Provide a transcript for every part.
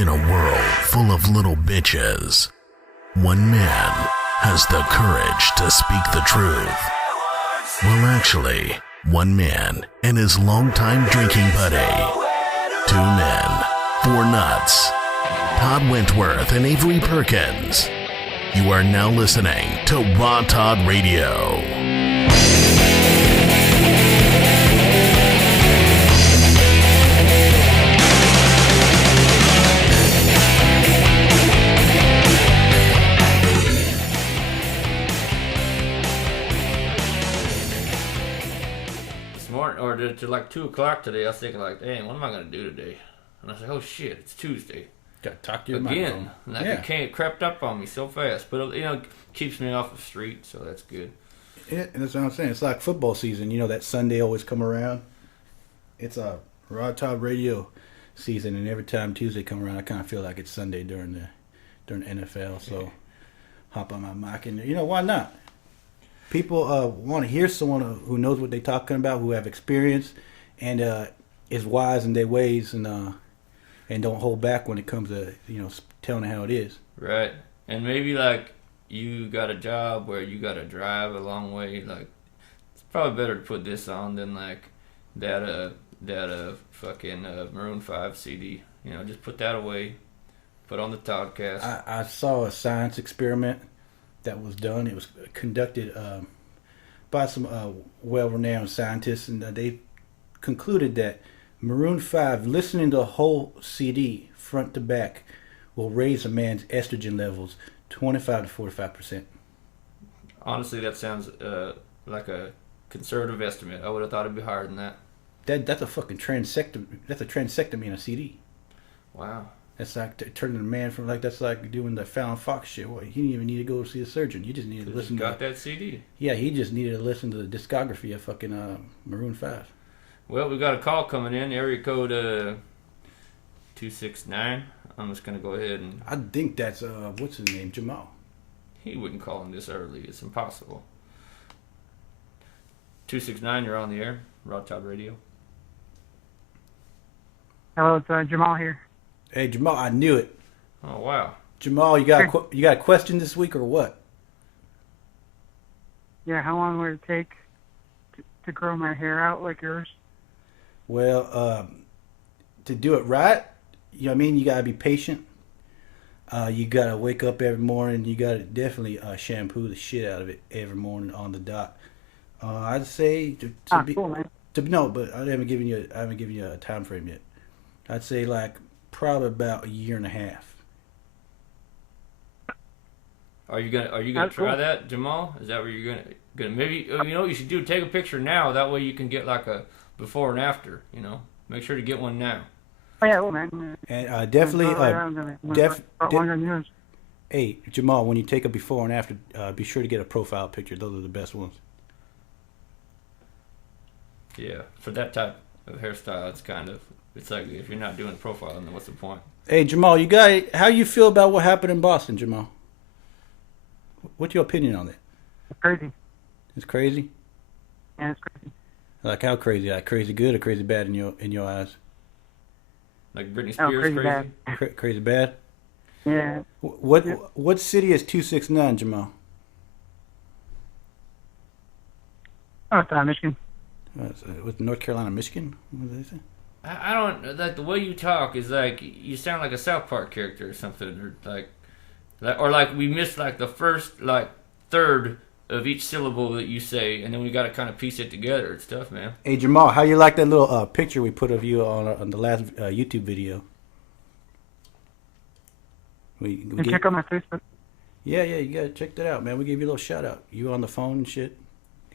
In a world full of little bitches, one man has the courage to speak the truth. Well, actually, one man and his longtime drinking buddy. Two men, four nuts. Todd Wentworth and Avery Perkins. You are now listening to Raw Todd Radio. Or to like 2 o'clock today, I was thinking like, dang, what am I gonna do today? And I was like, oh shit, it's Tuesday. Gotta talk to your again. microphone. And that became crept up on me so fast, but keeps me off the street, so that's good. Yeah, and that's what I'm saying. It's like football season. You know that Sunday always come around. It's a Raw Todd Radio season, and every time Tuesday come around, I kind of feel like it's Sunday during the NFL. So hop on my mic, and why not? People want to hear someone who knows what they're talking about, who have experience, and is wise in their ways, and don't hold back when it comes to telling how it is. Right, and maybe like you got a job where you got to drive a long way. Like it's probably better to put this on than like that fucking Maroon 5 CD. Just put that away. Put on the Toddcast. I saw a science experiment that was done. It was conducted by some well-renowned scientists, and they concluded that Maroon 5, listening to the whole CD front to back, will raise a man's estrogen levels 25 to 45%. Honestly, that sounds like a conservative estimate. I would have thought it'd be higher than that. That's a fucking transectomy. That's a transectomy in a CD. Wow. That's like turning a man from that's like doing the Fallon Fox shit. Well, he didn't even need to go see a surgeon. You just needed to listen. Got that CD. Yeah, he just needed to listen to the discography of fucking Maroon 5. Well, we got a call coming in. Area code 269. I'm just gonna go ahead and. I think that's what's his name, Jamal. He wouldn't call him this early. It's impossible. 269. You're on the air. Raw Todd Radio. Hello, it's Jamal here. Hey Jamal, I knew it. Oh wow, Jamal, you got a question this week or what? Yeah, how long would it take to grow my hair out like yours? Well, to do it right, you gotta be patient. You gotta wake up every morning. You gotta definitely shampoo the shit out of it every morning on the dot. I'd say cool, man. But I haven't given you a time frame yet. I'd say like probably about a year and a half. Are you gonna try that, Jamal? Is that what you're gonna maybe you should take a picture now. That way you can get like a before and after. Make sure to get one now. Oh yeah, well, man. And definitely hey Jamal, when you take a before and after, be sure to get a profile picture. Those are the best ones. Yeah, for that type of hairstyle, it's like if you're not doing a profile, then what's the point? Hey Jamal, how you feel about what happened in Boston, Jamal? What's your opinion on that? It's crazy. It's crazy? Yeah, it's crazy. Like how crazy? Like crazy good or crazy bad in your eyes? Like Britney Spears crazy crazy? bad. Crazy bad? Yeah. What city is 269, Jamal? Oh, it's Michigan. With North Carolina, Michigan? What did they say? I don't like the way you talk. Is like you sound like a South Park character or something, or like we missed like the first third of each syllable that you say, and then we got to kind of piece it together. It's tough, man. Hey Jamal, how you like that little picture we put of you on the last YouTube video? We check out my Facebook. Yeah, you gotta check that out, man. We gave you a little shout out. You on the phone and shit.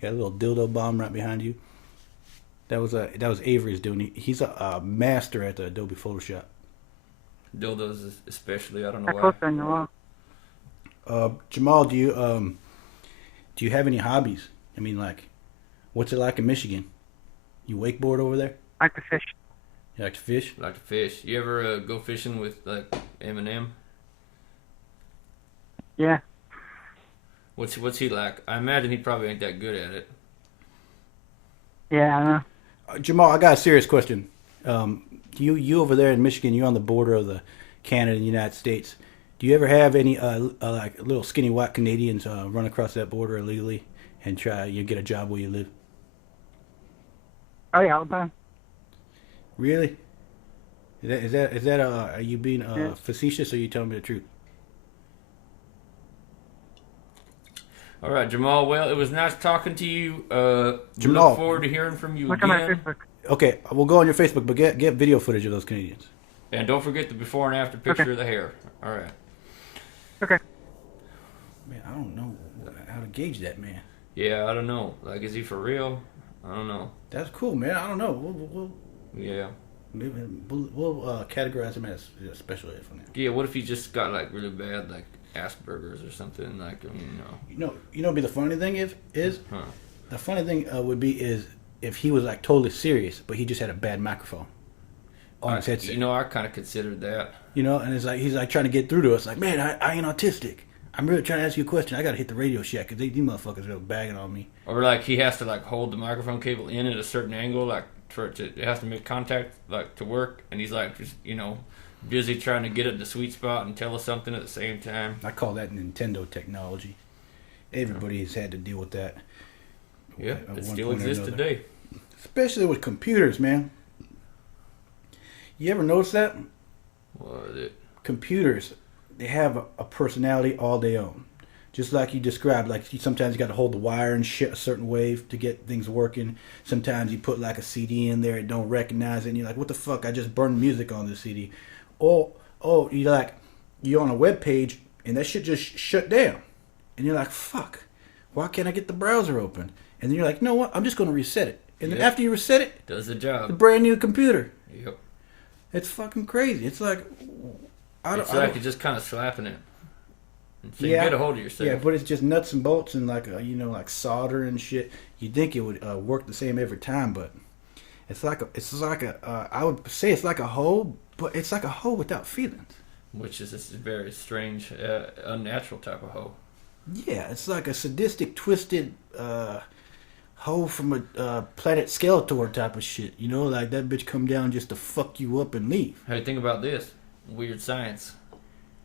Got a little dildo bomb right behind you. That was Avery's doing. He's a master at the Adobe Photoshop. Dildos, especially. I don't know why. Jamal, do you have any hobbies? I mean, like, what's it like in Michigan? You wakeboard over there? I like to fish. You like to fish? Like to fish. You ever go fishing with like Eminem? Yeah. What's he like? I imagine he probably ain't that good at it. Yeah, I know. Jamal, I got a serious question. You over there in Michigan, you're on the border of the Canada and the United States. Do you ever have any like little skinny white Canadians run across that border illegally and try get a job where you live? Oh yeah, all the time. Really? Is that are you being facetious or are you telling me the truth? All right, Jamal. Well, it was nice talking to you. Jamal. Look forward to hearing from you Look again. on my Facebook. Okay, we'll go on your Facebook, but get video footage of those Canadians. And don't forget the before and after picture Okay. of the hair. All right. Okay. Man, I don't know how to gauge that, man. Yeah, I don't know. Like, is he for real? I don't know. That's cool, man. I don't know. Yeah. We'll categorize him as a special ed for now. Yeah. What if he just got like really bad like Asperger's or something? Like, I mean, You know, what'd be the funny thing is Huh. the funny thing would be is if he was like totally serious, but he just had a bad microphone on his headset. You know, I kind of considered that. You know, and it's like he's like trying to get through to us. Like, man, I ain't autistic. I'm really trying to ask you a question. I got to hit the Radio Shack because these motherfuckers are bagging on me. Or like he has to like hold the microphone cable in at a certain angle, like for it has to make contact like to work, and he's like just busy trying to get at the sweet spot and tell us something at the same time. I call that Nintendo technology. Everybody has had to deal with that. Yeah, at it one still point or exists another. today. Especially with computers, man. You ever notice that? What is it? Computers, they have a personality all their own. Just like you described, like sometimes you got to hold the wire and shit a certain way to get things working. Sometimes you put like a CD in there and don't recognize it, and you're like, "What the fuck? I just burned music on this CD." Or you're on a web page and that shit just shut down, and you're like, "Fuck, why can't I get the browser open?" And then you're like, "You know what? I'm just gonna reset it." And then Yep. after you reset it, Does the the job. brand new computer. Yep. It's fucking crazy. It's like It's like you're just kind of slapping it. So Yeah. you get a hold of yourself. Yeah, but it's just nuts and bolts and like like solder and shit. You'd think it would work the same every time, but it's like I would say it's like a hole, but it's like a hole without feelings. Which is a very strange, unnatural type of hoe. Yeah, it's like a sadistic, twisted hole from a planet Skeletor type of shit. You know, like that bitch come down just to fuck you up and leave. Hey, think about this. Weird science.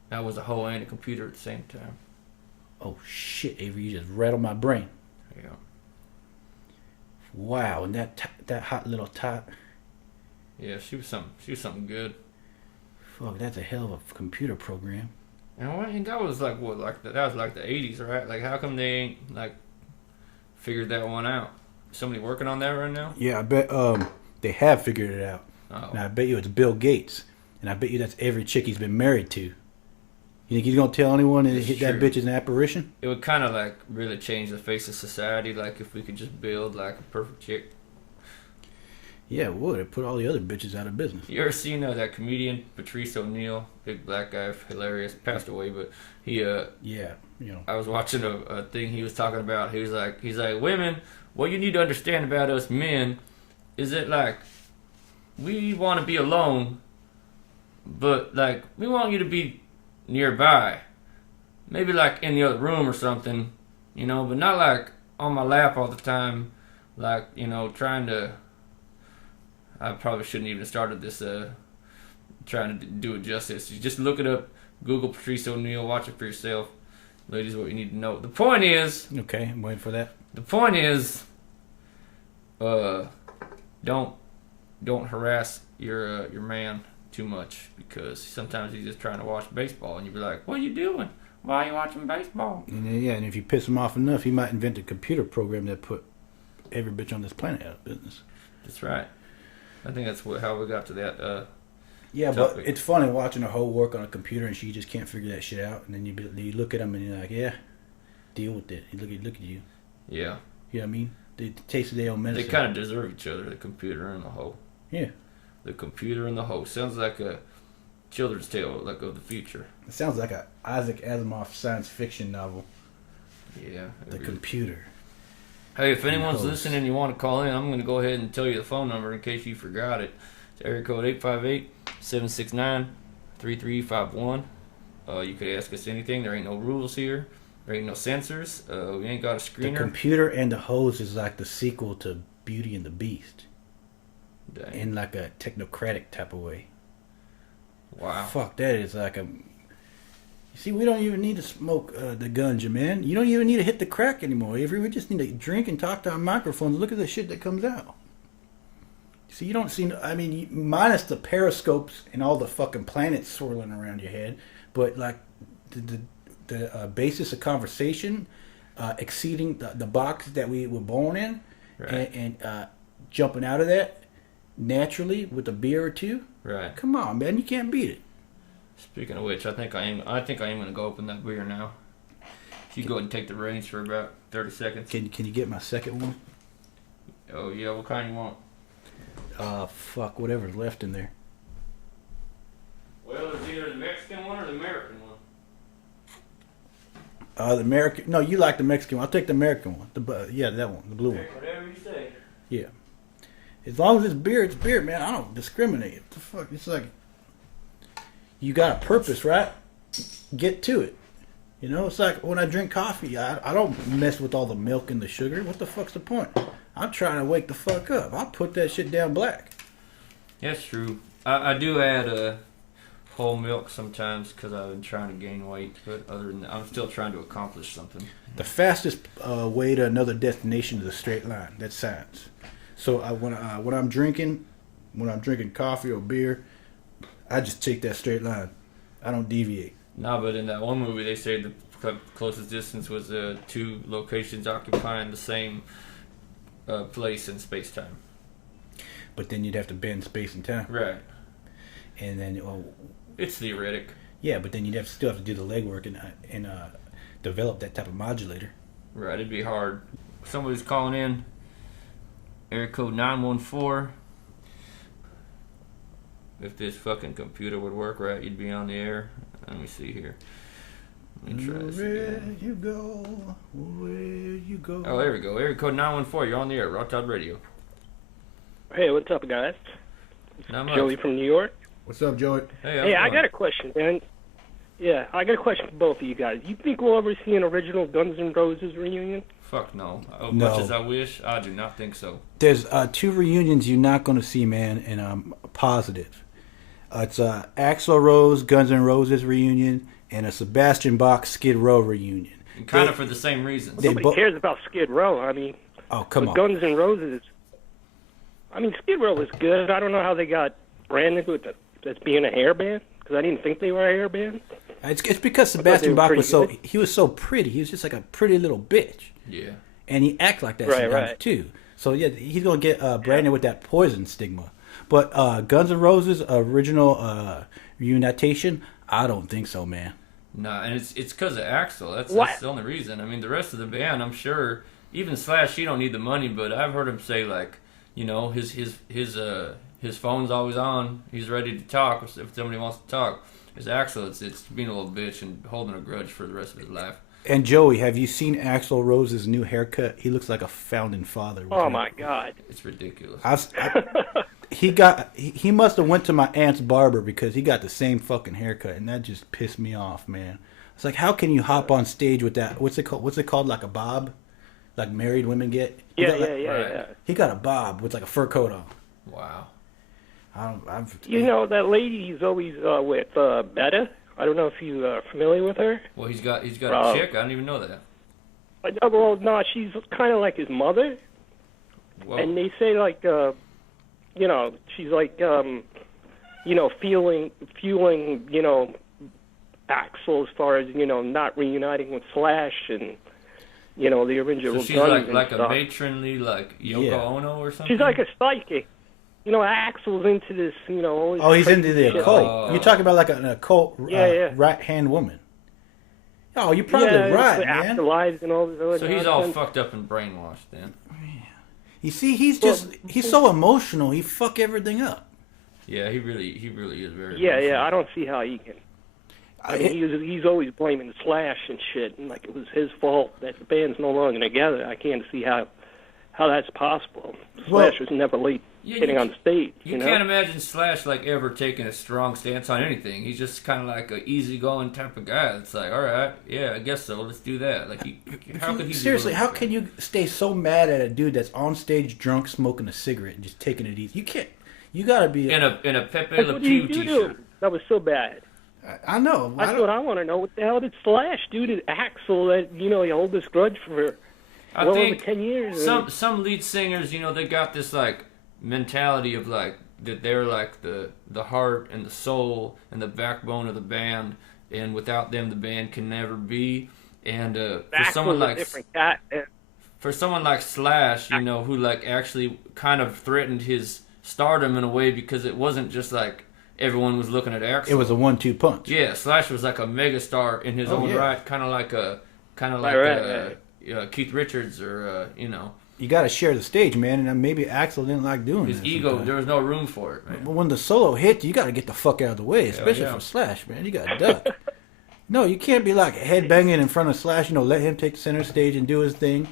That was a hoe and a computer at the same time. Oh shit, Avery, you just rattled my brain. Yeah. Wow, and that hot little tot. Yeah, she was something good. Fuck, that's a hell of a computer program. And that was like what, that was like the '80s, right? Like, how come they ain't like figured that one out? Somebody working on that right now? Yeah, I bet they have figured it out. Oh, And I bet you it's Bill Gates. And I bet you that's every chick he's been married to. You think he's gonna tell anyone that It's that true. bitch is an apparition? it would kind of like really change the face of society. Like if we could just build like a perfect chick. Yeah, it would. It put all the other bitches out of business. You ever seen that comedian Patrice O'Neal, big black guy, hilarious, passed away, but he Yeah, I was watching a thing he was talking about. He's like, women, what you need to understand about us men is that like we want to be alone, but like we want you to be nearby, maybe like in the other room or something, but not like on my lap all the time, like trying to. I probably shouldn't even have started this trying to do it justice. You just look it up, Google Patrice O'Neal, watch it for yourself. Ladies, what you need to know. The point is, Okay, I'm waiting for that. Don't harass your man too much, because sometimes he's just trying to watch baseball and you be like, what are you doing? Why are you watching baseball? And then, and if you piss him off enough, he might invent a computer program that put every bitch on this planet out of business. That's right. I think that's how we got to that. Yeah, topic. but it's funny watching a hoe work on a computer and she just can't figure that shit out. And then you look at him and you're like, yeah, deal with it. You look at you. Yeah. You know what I mean? They taste of their own They medicine. kind of deserve each other, the computer and the hoe. Yeah. The computer and the hoe. Sounds like a children's tale, like of the future. It sounds like a Isaac Asimov science fiction novel. Yeah. The really. computer. Hey, if anyone's hoes. listening and you want to call in, I'm going to go ahead and tell you the phone number in case you forgot it. It's area code 858-769-3351. You could ask us anything. There ain't no rules here. There ain't no censors. We ain't got a The screener. computer and the hose is like the sequel to Beauty and the Beast Dang. in like a technocratic type of way. Wow. Fuck, that is like a... You see, we don't even need to smoke the ganja, man. You don't even need to hit the crack anymore, Avery. We just need to drink and talk to our microphones. Look at the shit that comes out. See, you don't see... I mean, minus the periscopes and all the fucking planets swirling around your head, but like the basis of conversation exceeding the box that we were born in, right. and jumping out of that naturally with a beer or two. Right. Come on, man. You can't beat it. Speaking of which, I think I am gonna go open that beer now. If you go ahead and take the reins for about 30 seconds. Can you get my second one? Oh yeah, what kind you want? Fuck, whatever's left in there. Well, it's either the Mexican one or the American one. The American. No, you like the Mexican one. I'll take the American one. Yeah, that one, the blue one. Whatever you say. Yeah. As long as it's beer, man. I don't discriminate. What the fuck? It's like you got a purpose, right? Get to it. You know, it's like when I drink coffee, I don't mess with all the milk and the sugar. What the fuck's the point? I'm trying to wake the fuck up. I'll put that shit down black. That's true. I do add whole milk sometimes because I've been trying to gain weight, but other than that, I'm still trying to accomplish something. The fastest way to another destination is a straight line. That's science. So when I'm drinking coffee or beer, I just take that straight line. I don't deviate. No, but in that one movie, they say the closest distance was 2 locations occupying the same place in space-time. But then you'd have to bend space and time. Right. And then... it's theoretic. Yeah, but then you'd still have to do the legwork and develop that type of modulator. Right, it'd be hard. Somebody's calling in. Area code 914. If this fucking computer would work right, you'd be on the air. Let me see here. Let me try this again. Where you go, where you go. Oh, there we go. Area code 914. You're on the air. Raw Todd Radio. Hey, what's up, guys? Not much. Joey from New York. What's up, Joey? Hey, I got a question, man. Yeah, I got a question for both of you guys. You think we'll ever see an original Guns N' Roses reunion? Fuck no. As No. much as I wish, I do not think so. There's 2 reunions you're not going to see, man, and I'm positive. It's Axl Rose, Guns N' Roses reunion, and a Sebastian Bach Skid Row reunion. And kind of for the same reasons. Nobody cares about Skid Row. I mean, oh, come on. Guns N' Roses. I mean, Skid Row was good. I don't know how they got branded with as being a hair band, because I didn't think they were a hair band. It's because Sebastian Bach was good. he was so pretty. He was just like a pretty little bitch. Yeah. And he act like that Right, sometimes right. too. So yeah, he's gonna get branded with that poison stigma. But Guns N' Roses original reunitation, I don't think so, man. Nah, and it's because of Axl. That's the only reason. I mean, the rest of the band, I'm sure, even Slash, he don't need the money, but I've heard him say, like, you know, his phone's always on. He's ready to talk if somebody wants to talk. It's Axl. It's being a little bitch and holding a grudge for the rest of his life. And Joey, have you seen Axl Rose's new haircut? He looks like a founding father. Oh my God! It's ridiculous. He must have went to my aunt's barber because he got the same fucking haircut, and that just pissed me off, man. It's like, how can you hop on stage with that? What's it called? Like a bob, like married women get. Yeah. He got a bob with like a fur coat on. Wow. You know that lady he's always with Betta. I don't know if you're familiar with her. Well, he's got a chick. I don't even know that. Well, no, she's kind of like his mother. Whoa. And they say like, you know, she's like, you know, fueling, you know, Axl as far as, you know, not reuniting with Slash and, you know, the original. So she's Guns like a stuff. matronly, like Yoko Ono or something. She's like a psychic. You know, Axl's into this, you know. All this Oh, he's into crazy the shit. occult. You're talking about like an occult Yeah. right-hand woman. Oh, you're probably right, the man. afterlives and all this other So he's all nonsense. fucked up and brainwashed then. You see, he's so emotional. He fuck everything up. Yeah, he really is very. Yeah, emotional. I don't see how he can. I mean, he's always blaming Slash and shit, and like it was his fault that the band's no longer together. I can't see how that's possible. Slash was never late getting on stage. You know? can't imagine Slash like ever taking a strong stance on anything. He's just kind of like a easygoing type of guy. It's like, all right, yeah, I guess so. Let's do that. Like, how could he? Seriously, how can you stay so mad at a dude that's on stage drunk, smoking a cigarette, and just taking it easy? You can't. You gotta be in a Pepe Le Pew t-shirt. That was so bad. I know. That's what I want to know. What the hell did Slash do to Axl that, you know, he hold this grudge for well over 10 years? Some lead singers, you know, they got this, like, mentality of, like, that they're, like, the heart and the soul and the backbone of the band, and without them, the band can never be. And for someone like... different cat. For someone like Slash, you know, who, like, actually kind of threatened his stardom in a way because it wasn't just, like, everyone was looking at Axl. It was a 1-2 punch. Yeah, Slash was like a megastar in his own right, kind of like Keith Richards or you know. You got to share the stage, man, and maybe Axl didn't like doing his that. His ego, sometimes. there was no room for it, man. But when the solo hit, you got to get the fuck out of the way, especially for Slash, man. You got to duck. No, you can't be like headbanging in front of Slash. You know, let him take the center stage and do his thing,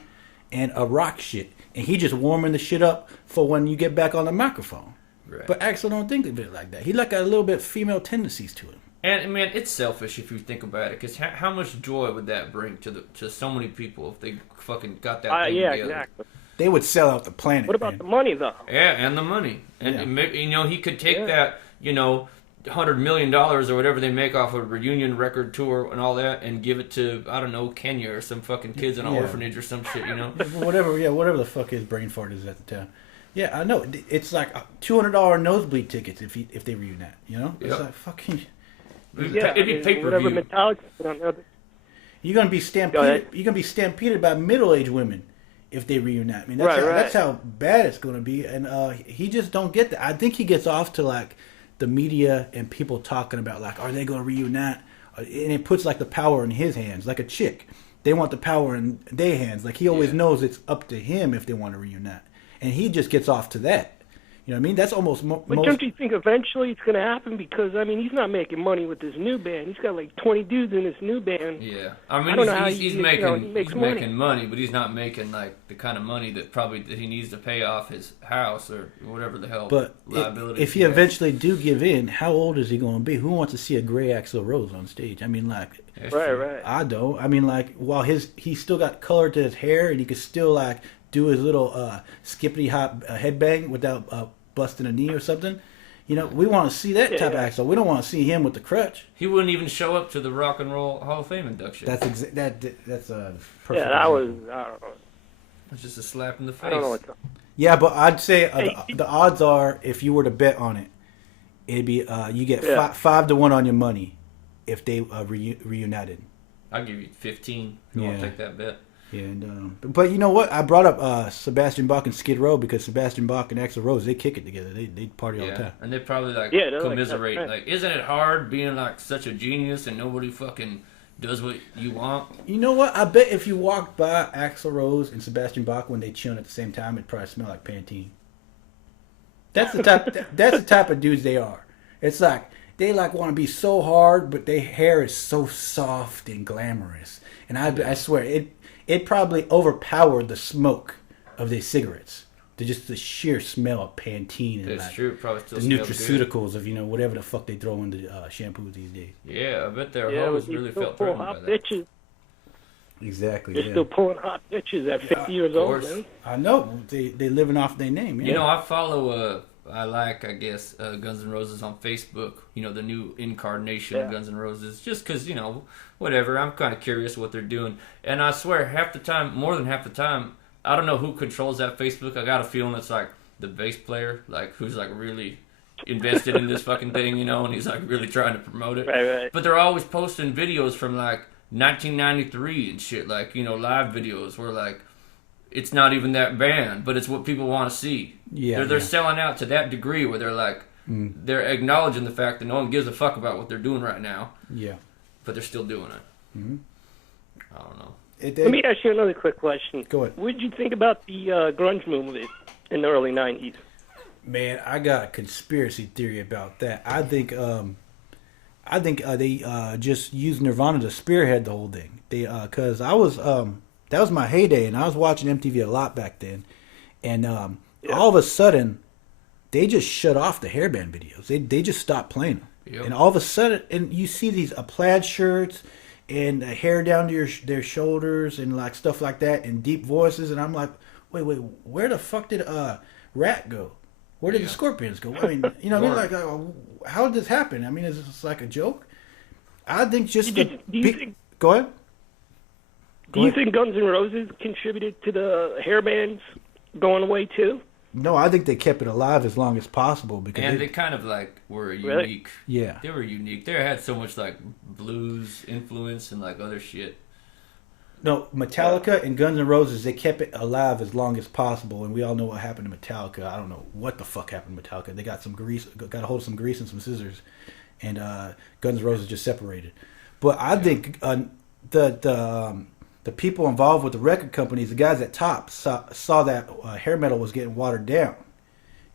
and a rock shit, and he just warming the shit up for when you get back on the microphone. Right. But Axl don't think of it like that. He like got a little bit female tendencies to him. And man, it's selfish if you think about it, because how much joy would that bring to so many people if they fucking got that thing together? Exactly. They would sell out the planet. What about the money, though? Yeah, and the money, and maybe, you know, he could take that, you know, $100 million or whatever they make off a reunion record tour and all that, and give it to, I don't know, Kenya or some fucking kids in an orphanage or some shit, you know. whatever the fuck his brain fart is at the time. Yeah, I know. It's like $200 nosebleed tickets if they reunite. You know, it's like fucking. Yeah, it'd be pay per whatever view. Metallica put on the other. You're gonna be stampeded. You're gonna be stampeded by middle-aged women if they reunite. I mean, that's how bad it's gonna be. And he just don't get that. I think he gets off to like the media and people talking about like, are they gonna reunite? And it puts like the power in his hands, like a chick. They want the power in their hands. Like he always knows it's up to him if they want to reunite. And he just gets off to that. You know what I mean? That's almost But don't you think eventually it's going to happen? Because, I mean, he's not making money with his new band. He's got like 20 dudes in his new band. Yeah. I mean, he's making money, but he's not making like the kind of money that he needs to pay off his house or whatever the hell liability. If he eventually do give in, how old is he going to be? Who wants to see a gray Axl Rose on stage? I mean, like... Right. I don't. I mean, like, while he's still got color to his hair and he could still, like... do his little skippity hop headbang without busting a knee or something. You know, we want to see that type of Axl. We don't want to see him with the crutch. He wouldn't even show up to the Rock and Roll Hall of Fame induction. That's a perfect. Yeah, that was, I don't know. It's just a slap in the face. I don't know what's up. Yeah, but I'd say the odds are, if you were to bet on it, it'd be you get 5-1 on your money if they reunited. I'll give you 15 if you want to take that bet. Yeah, but you know what? I brought up Sebastian Bach and Skid Row because Sebastian Bach and Axl Rose, they kick it together. They party all the time. And they probably commiserate. Like, isn't it hard being like such a genius and nobody fucking does what you want? You know what? I bet if you walked by Axl Rose and Sebastian Bach when they chilling at the same time, it'd probably smell like Pantene. That's the type. That's the type of dudes they are. It's like they like want to be so hard, but their hair is so soft and glamorous. And I swear it probably overpowered the smoke of their cigarettes. Just the sheer smell of Pantene and that's true. Probably still the nutraceuticals of whatever the fuck they throw into shampoos these days. Yeah, I bet their hoes really felt threatened by that. Bitches. Exactly. They're still pulling hot bitches at 50 years old. Man. I know they living off their name. Yeah. You know, I follow Guns N' Roses on Facebook. You know, the new incarnation of Guns N' Roses. Just because, whatever. I'm kind of curious what they're doing. And I swear, more than half the time, I don't know who controls that Facebook. I got a feeling it's like the bass player, like who's like really invested in this fucking thing, and he's like really trying to promote it. Right. But they're always posting videos from like 1993 and shit, like, live videos where like it's not even that band, but it's what people want to see. Yeah, they're selling out to that degree where they're like, they're acknowledging the fact that no one gives a fuck about what they're doing right now. Yeah. But they're still doing it. Mm-hmm. I don't know. Let me ask you another quick question. Go ahead. What did you think about the grunge movement in the early 90s? Man, I got a conspiracy theory about that. I think they just used Nirvana to spearhead the whole thing. Because I was that was my heyday, and I was watching MTV a lot back then. And all of a sudden, they just shut off the hairband videos. They just stopped playing them. Yep. And all of a sudden, and you see these plaid shirts and hair down to their shoulders and like stuff like that and deep voices. And I'm like, wait, where the fuck did Rat go? Where did the Scorpions go? I mean, you know, what I mean, like, how did this happen? I mean, is this like a joke? I think just go ahead. Do you think Guns N' Roses contributed to the hair bands going away too? No, I think they kept it alive as long as possible because they kind of like were unique. Yeah, they were unique. They had so much like blues influence and like other shit. No, Metallica and Guns N' Roses, they kept it alive as long as possible, and we all know what happened to Metallica. I don't know what the fuck happened to Metallica. They got a hold of some grease and some scissors, and Guns N' Roses just separated. But I think the people involved with the record companies, the guys at top, saw that hair metal was getting watered down.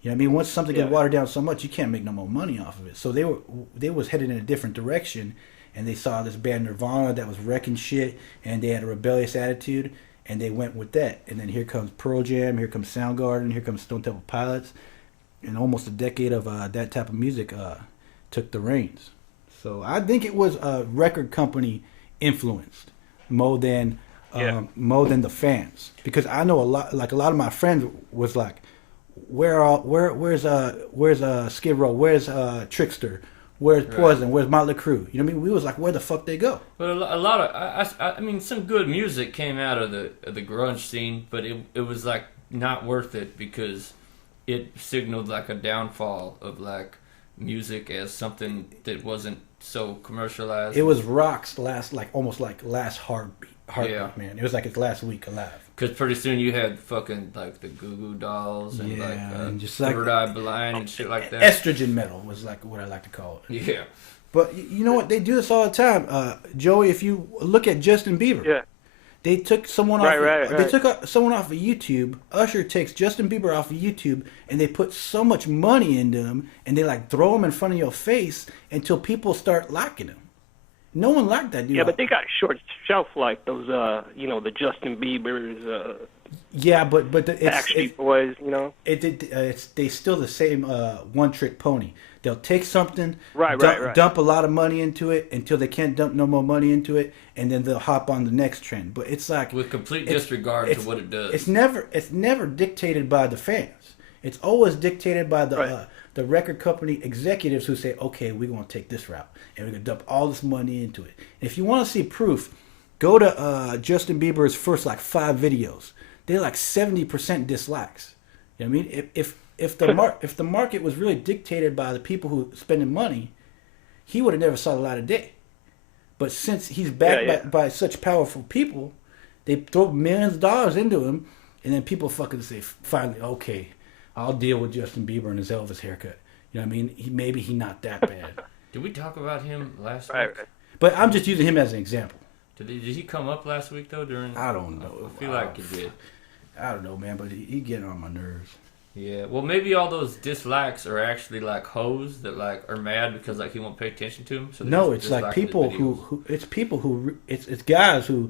You know what I mean? Once something gets watered down so much, you can't make no more money off of it. So they was headed in a different direction, and they saw this band Nirvana that was wrecking shit, and they had a rebellious attitude, and they went with that. And then here comes Pearl Jam, here comes Soundgarden, here comes Stone Temple Pilots, and almost a decade of that type of music took the reins. So I think it was record company influenced more than the fans, because I know a lot of my friends was like, where's Skid Row, where's Trickster, where's Poison, where's Motley Crue? You know what I mean? We was like, where the fuck they go? But a lot of I mean, some good music came out of the grunge scene, but it was like not worth it because it signaled like a downfall of like music as something that wasn't so commercialized. It was rock's last heartbeat, man. It was like its last week alive. Because pretty soon you had fucking like the Goo Goo Dolls and and just like Third Eye Blind and shit like that. Estrogen metal was like what I like to call it. Yeah. But you know what? They do this all the time. Joey, if you look at Justin Bieber, they took someone off. They took someone off of YouTube. Usher takes Justin Bieber off of YouTube, and they put so much money into him, and they like throw him in front of your face until people start liking him. No one liked that dude. Yeah, but they got short shelf life. Those, the Justin Biebers. Yeah, but it's Backstreet Boys, you know. They still the same one trick pony. They'll take something, dump a lot of money into it until they can't dump no more money into it, and then they'll hop on the next trend. But it's like with complete disregard to what it does. It's never dictated by the fans. It's always dictated by the record company executives who say, okay, we're going to take this route, and we're going to dump all this money into it. And if you want to see proof, go to Justin Bieber's first 5 videos. They're 70% dislikes. You know what I mean? If the market was really dictated by the people who spending money, he would have never saw the light of day. But since he's backed by such powerful people, they throw millions of dollars into him, and then people fucking say, finally, okay, I'll deal with Justin Bieber and his Elvis haircut. You know what I mean? Maybe he's not that bad. Did we talk about him last week? But I'm just using him as an example. Did he come up last week, though? I don't know. I feel like he did. I don't know, man, but he getting on my nerves. Yeah, well, maybe all those dislikes are actually hoes that are mad because he won't pay attention to him. So no, it's people it's guys who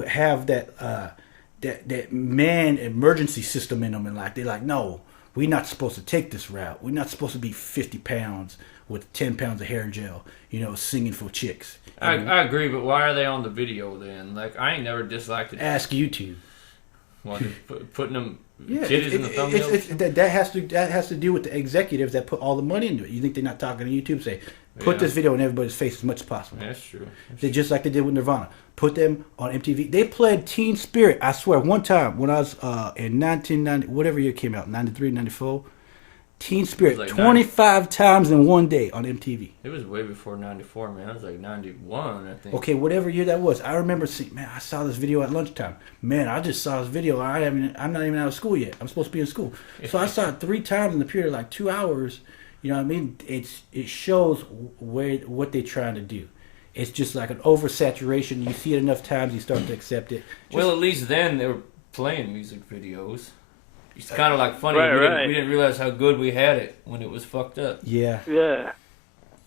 have that man emergency system in them, and they're no, we're not supposed to take this route. We're not supposed to be 50 pounds with 10 pounds of hair gel, singing for chicks. I agree, but why are they on the video then? I ain't never disliked it. Ask YouTube. What, putting them titties in the thumbnails? That has to do with the executives that put all the money into it. You think they're not talking to YouTube? Say, put this video in everybody's face as much as possible. That's true. Just like they did with Nirvana. Put them on MTV. They played Teen Spirit. I swear, one time when I was in 1990, whatever year it came out, 93, 94, Teen Spirit 25 times in one day on MTV. It was way before 94, man. It was 91, I think. Okay, whatever year that was. I remember seeing, man, I saw this video at lunchtime. Man, I just saw this video. I'm not even out of school yet. I'm supposed to be in school. So I saw it 3 times in the period of 2 hours. You know what I mean? It shows what they're trying to do. It's just like an oversaturation. You see it enough times, you start to accept it. Well, at least then they were playing music videos. It's kind of funny. We didn't realize how good we had it when it was fucked up. Yeah. Yeah.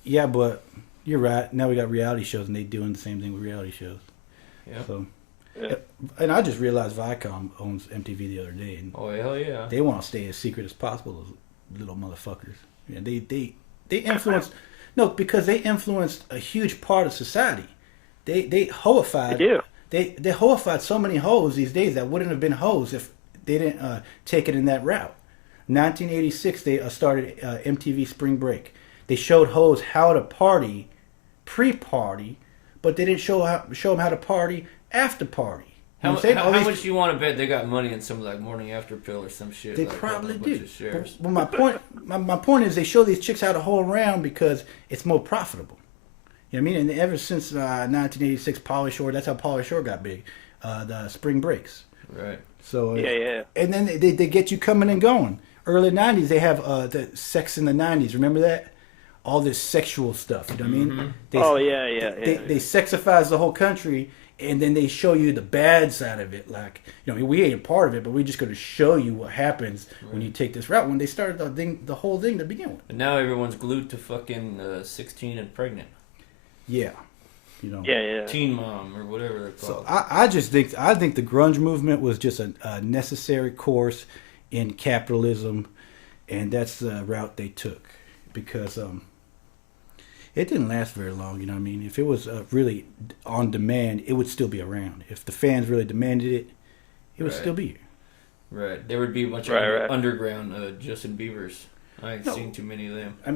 Yeah, but you're right. Now we got reality shows, and they doing the same thing with reality shows. Yeah. So, and I just realized Viacom owns MTV the other day. And oh, hell yeah. They want to stay as secret as possible, those little motherfuckers. Yeah, they influenced... No, because they influenced a huge part of society. They hoified... They do. They hoified so many hoes these days that wouldn't have been hoes if they didn't take it in that route. 1986, they started MTV Spring Break. They showed hoes how to party, pre-party, but they didn't show them how to party after party. How much you want to bet they got money in some like morning after pill or some shit? They like probably a bunch do. of shares. Well, my point is they show these chicks how to hold around because it's more profitable. You know what I mean? And ever since 1986, Pauly Shore, that's how Pauly Shore got big. The Spring Breaks. Right. So Yeah. And then they get you coming and going. Early 90s, they have the Sex in the 90s. Remember that? All this sexual stuff. You know what I mean? They sexifies the whole country, and then they show you the bad side of it. Like, you know, we ain't a part of it, but we're just going to show you what happens when you take this route. When they started the whole thing to begin with. And now everyone's glued to fucking 16 and pregnant. Yeah. You know. Yeah. Teen mom or whatever they're So called. I think the grunge movement was just a necessary course in capitalism, and that's the route they took because it didn't last very long. You know what I mean? If it was really on demand, it would still be around. If the fans really demanded it, it would still be here. Right. There would be a bunch of underground Justin Biebers. I ain't seen too many of them. I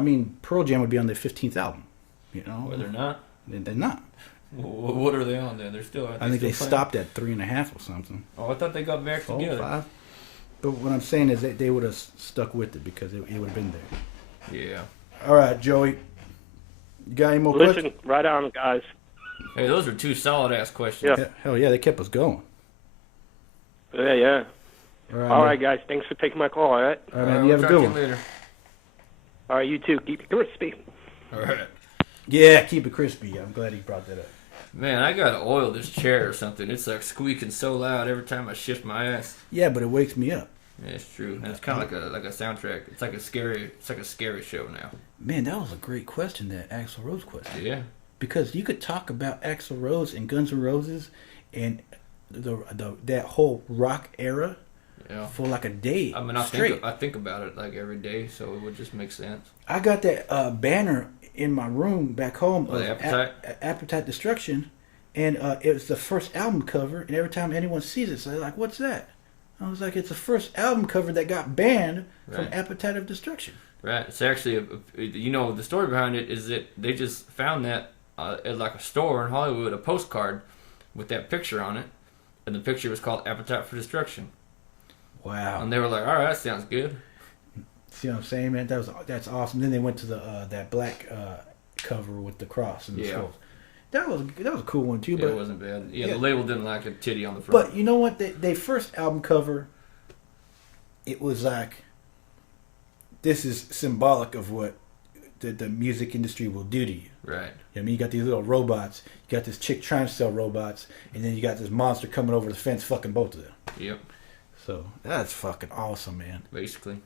mean, Pearl Jam would be on their 15th album. You know? Well, they're not. They're not. What are they on then? They're still. I think they stopped at 3.5 or something. Oh, I thought they got back 4, together. 5. But what I'm saying is that they would have stuck with it because it would have been there. Yeah. All right, Joey. You got any more questions? Listen, right on, guys. Hey, those are two solid ass questions. Yeah. Hell yeah, they kept us going. Yeah. All right, guys. Thanks for taking my call, all right? All right, man. You have a good one. Later. All right, you too. Keep it crispy. All right. Yeah, keep it crispy. I'm glad he brought that up. Man, I gotta oil this chair or something. It's like squeaking so loud every time I shift my ass. Yeah, but it wakes me up. Yeah, it's true. And it's kind of like a soundtrack. It's like a scary show now. Man, that was a great question, that Axl Rose question. Yeah. Because you could talk about Axl Rose and Guns N' Roses and that whole rock era for like a day. I mean, I think about it like every day, so it would just make sense. I got that banner in my room back home of Appetite Destruction, and it was the first album cover, and every time anyone sees it, so they're like, what's that? I was like, it's the first album cover that got banned from Appetite of Destruction. Right. It's actually, the story behind it is that they just found that at like a store in Hollywood, a postcard with that picture on it, and the picture was called Appetite for Destruction. Wow. And they were like, all right, that sounds good. See what I'm saying, man? That's awesome. Then they went to that black cover with the cross and the skulls. That was a cool one too. But it wasn't bad. Yeah, the label didn't like a titty on the front. But you know what? They first album cover, it was like, this is symbolic of what the music industry will do to you. Right. I mean, you got these little robots. You got this chick trying to sell robots, and then you got this monster coming over the fence, fucking both of them. Yep. So that's fucking awesome, man. Basically.